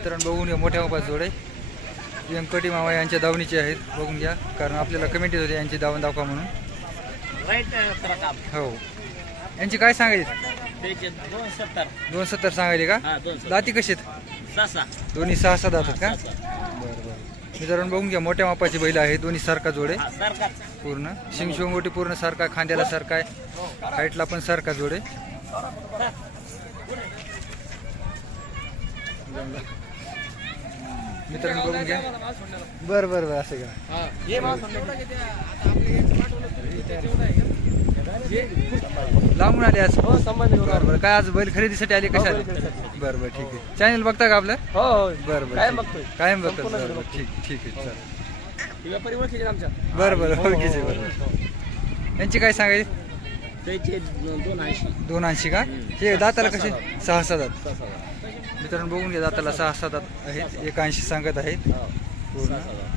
मित्रांनो बघून घ्या मोठ्या मोठ्या जोड. आहे व्यंकटी मामा यांच्या दावणीचे आहेत बघून घ्या कारण आपल्याला कमेंट होते यांची दावण दाखवा म्हणून. काम. हो. यांची काय सांगायचे? दोन सत्तर सांगायले का? हा दाती कशी आहेत? दोन्ही सहा सहा दातात का. बरं बरं मित्रांनो बघून घ्या मोठ्या मापाची बैल आहे दोन्ही सारखा जोड. आहे पूर्ण. शिंग शिवंगोटी पूर्ण सारखा खांद्याला सारखा आहे. हाईटला पण सारखा जोड. आहे मित्रांनो बघून घ्या. बरं बरं बरं असं का लांबून आले आज. बरं बरं काय आज बैल खरेदीसाठी आले कशा आले बरं बरं ठीक आहे. चॅनल बघता का आपलं? हो बरं बरं कायम बघतो बरं बरं ठीक ठीक आहे चालेल. व्यापारी ओळखीचे आमच्या. बरं बरं ओळखीचे बरं. यांची काय सांगायची? दोन ऐंशी. का? हे दाताला कसे? सहा सहा दात. सहा सहा मित्रांनो बघून घ्या दाताला सहा दात आहेत एक ऐंशी सांगत आहेत. हो. पूर्ण.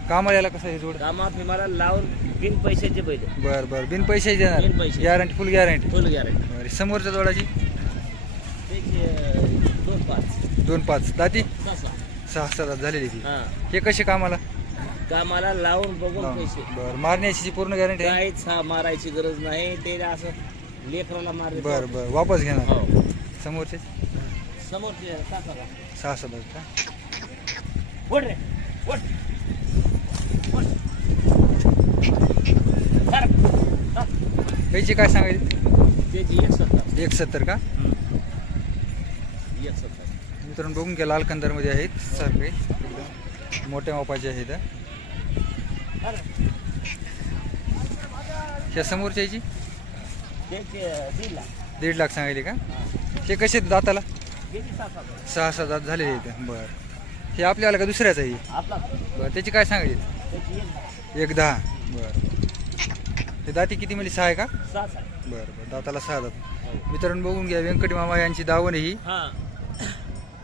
कामाला कसं आहे जोड? कामात मला लावून बिन पैशाचे पहिले. बरं बरं. बिन पैसे देणार. पैसे. Guarantee full guarantee full guarantee बरं समोरच्या जोडाची? दोन पाच. दोन पाच. दाती? सहा दात झालेली ती. हा. हे कसे कामाला? कामाला लावून बघून पैसे. बरं मारण्याची पूर्ण गॅरंटी आहे? काहीच हा मारायची गरज नाही. ते असं लेकराला मारले बरं बरं. वापस घेणार. हो. समोरचे? सहा दात का? ओढ रे ओढ ओढ. सर. हा. याची काय सांगायची? त्याची एक सत्तर. का? मित्रांनो बघून घ्या लाल कंदारमध्ये आहेत सारखे एकदम मोठ्या मापाचे आहेत ह्या समोरच्या याची त्याचे दीड लाख. सांगायले का? हे. कसे दाताला? त्याची सहा सहा दात झालेले आहेत. बरं. हे आपल्याला का दुसऱ्याच आहे? बरं त्याची काय सांगायची? एक दहा. बरं. हे दाती किती म्हणजे सहा आहे का? बरं बरं. दाताला सहा दात. मित्रांनो बघून घ्या. व्यंकटी मामा यांची दावण हा.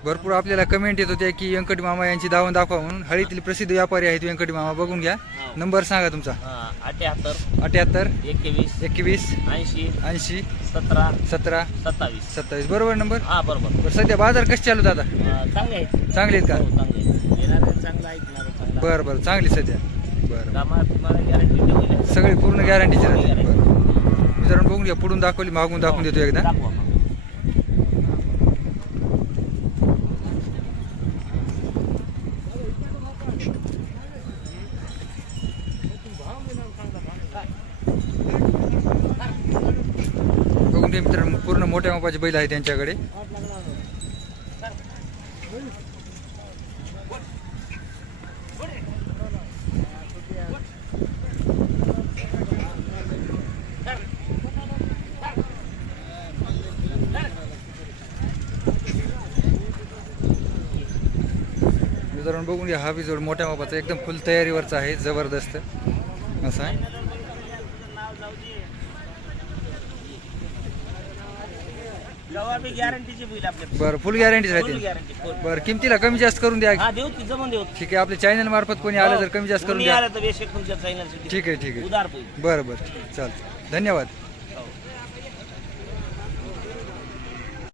भरपूर आपल्याला कमेंट येत होत्या की व्यंकटी मामा यांची दावण दाखवा म्हणून हळीतील प्रसिद्ध व्यापारी आहेत व्यंकटी मामा. बघून घ्या. नंबर सांगा तुमचा. हा अठ्याहत्तर. अठ्याहत्तर. एकवीस. एकवीस. ऐंशी. ऐंशी. सतरा. सतरा. सत्तावीस. सत्तावीस. बरोबर नंबर? हा बरोबर. बरं सध्या बाजार कसे चालू हा, चांगले आहेत. चांगले आहेत का? हो, चांगले आहेत. येणारे चांगलं ऐकणार चांगलं बरं बरं चांगली सध्या. बरं. कामात तुम्हाला गॅरंटी सगळे पूर्ण गॅरंटीचे राहते. बरं. मित्रांनो बघून घ्या. पुढून दाखवली मागून दाखवून देतो एकदा. दाखवा. मग. मित्रांनो पूर्ण मोठ्या मापाचे बैल आहे त्यांच्याकडे मित्रांनो बघून घ्या हा जोड मोठ्या मापाचा एकदम फुल तयारीवरचा आहे जबरदस्त असा आहे जेव्हा बी गॅरंटीची होईल आपल्या बरं फुल गॅरंटी फुल राहते गॅरंटी फुल बरं किमतीला कमी जास्त करून द्या. हा देऊ की जमून देऊ. ठीक आहे आपल्या चॅनल मार्फत कोणी आलं तर कमी जास्त करून कोणी द्या. आलं तर बेशक तुमच्या चॅनलसाठी ठीक आहे ठीक आहे. उदार बरं बरं. चालतं धन्यवाद.